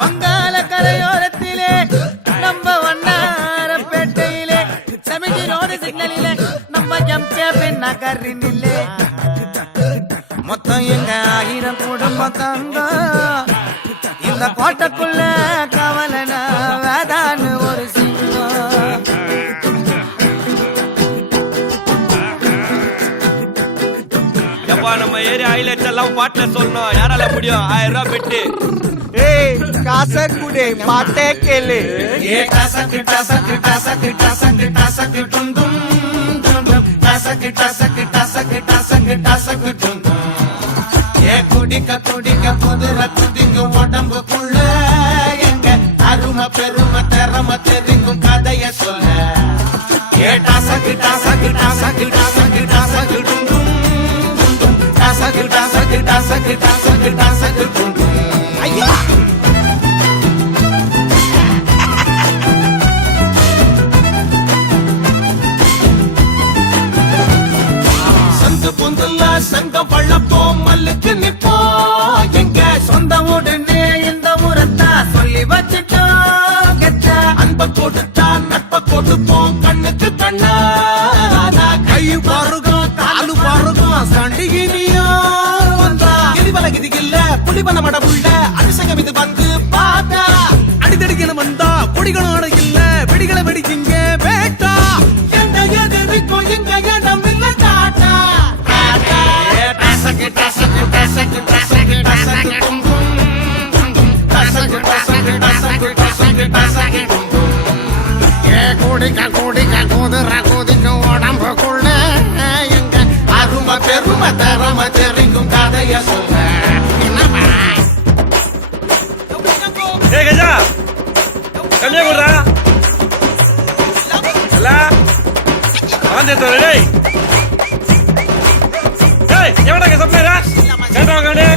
வங்காள கரையோரத்திலே நம்ம வண்ணாரப்பேட்டையிலே சமிதி ரோடு சிக்னலிலே நம்ம ஜம்கே நகரினிலே மொத்தம் எங்க 1000 குடும்பம் தங்க இந்த கோட்டைக்குள்ள கவலன வேதான்னு ஒரு சிங்கம். எப்பா நம்ம ஏரியா ஹைலைட்ஸ் எல்லாம் பாட்டுல சொல்லணும். யாரால முடியும்? 1000 ரூபாய் பெட்டு. ஏய் காசை குடே பாட்டே கேளு. ஏ டசக் டசக் டசக் டசக் டசக் டும் டும் டும் டும் டசக் டசக் டசக் டசக் டசக் டும் டும். ஏ குடிக்க குடிக்க குதிரை குதிக்கும் உடம்புக்குள்ள எங்க அருமை பெருமை திறமை தெரிக்கும் கதைய சொல்ல. ஏ டசக் டசக் டசக் டசக் டசக் டும் டும் டும் டும் டசக் டசக் டசக் டசக் டசக் டும் டும். ஐயா பொந்துல சங்கம் வளப்போம் மல்லுக்கு நிப்போம் எங்க சொந்த உடனே இந்த முறத்தா சொல்லி வச்சுட்டோம். அன்ப கொடுத்தா நட்ப கொடுப்போம் கண்ணுக்கு கண்ணா கை பாருகும் காலு பாருகும் சண்டிகினியோ வந்தா எரிவல கிதிகில்ல புலிவன மடவுள்ள அரிசங்கம் இது வந்து பார்த்தா அடிதடிக்கணும் வந்தா கொடிகளோட இல்ல வெடிகளை வெடிச்சிங்க வேட்டா எந்த எதிர்க்கும் எங்க இடம் இல்ல காட்டா. உடம்புக்குள்ள எங்க அருமை பெருமை தரமை தெரிக்கும் கதைய சொல்ல. ஏய் கஜா கம்மியா போடுறா எல்லாம் வந்து டேய் டேய் எவடா சப்ளைரா கேட்டா வாங்கடே.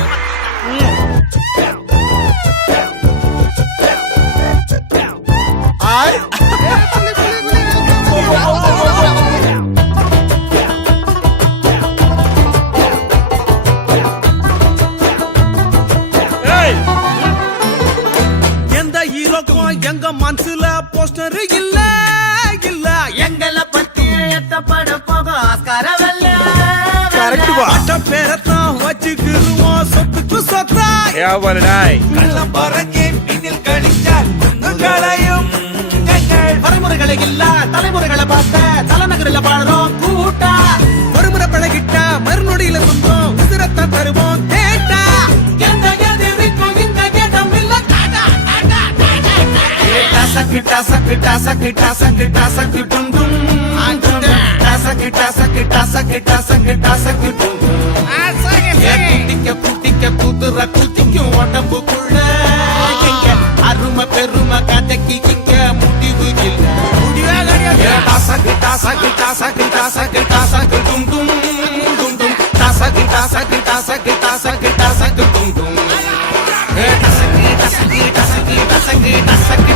ஆய் எந்த ஹீரோக்கும் எங்க மனசுல போஸ்டர் இல்ல இல்ல எங்களை பத்தி எத்தப்பட போக ஆஸ்கார வெல்ல. கரெக்ட் பா. பேரத்தான் வச்சுக்கிருவோம் சொத்துக்கு சொத்தா. ஏவலடாய் கள்ளம் பறக்கி பின்னில் கழிச்சால் குங்குகளையும் வரைமுறைகளை இல்ல தலைமுறைகளை பார்த்த தலைநகரில் பாடுறோம் கூட்டா. ஒருமுறை பழகிட்டா மறுநொடியில சொந்தம் உதிரத்தான் தருவோம் கேட்டா. எந்த எதிர்க்கும் இந்த இடம் இல்ல காட்டா. டசக் டசக் டசக் டசக் டசக் டும் டும் டசக் டசக் டசக் டசக் டசக் டும் டும். குட்டிக்க குட்டிக்க குதிரை குத்திக்கும் உடம்புக்குள்ள எங்க அருமை பெருமை கதைக்கு இங்க முடிவு இல்ல. டசக் டசக் டசக் டசக் டசக் டும் டும் டும் டும் டசக் டசக் டசக் டசக் டசக் டும் டும். டசக் டசக் டசக் டசக் டசக்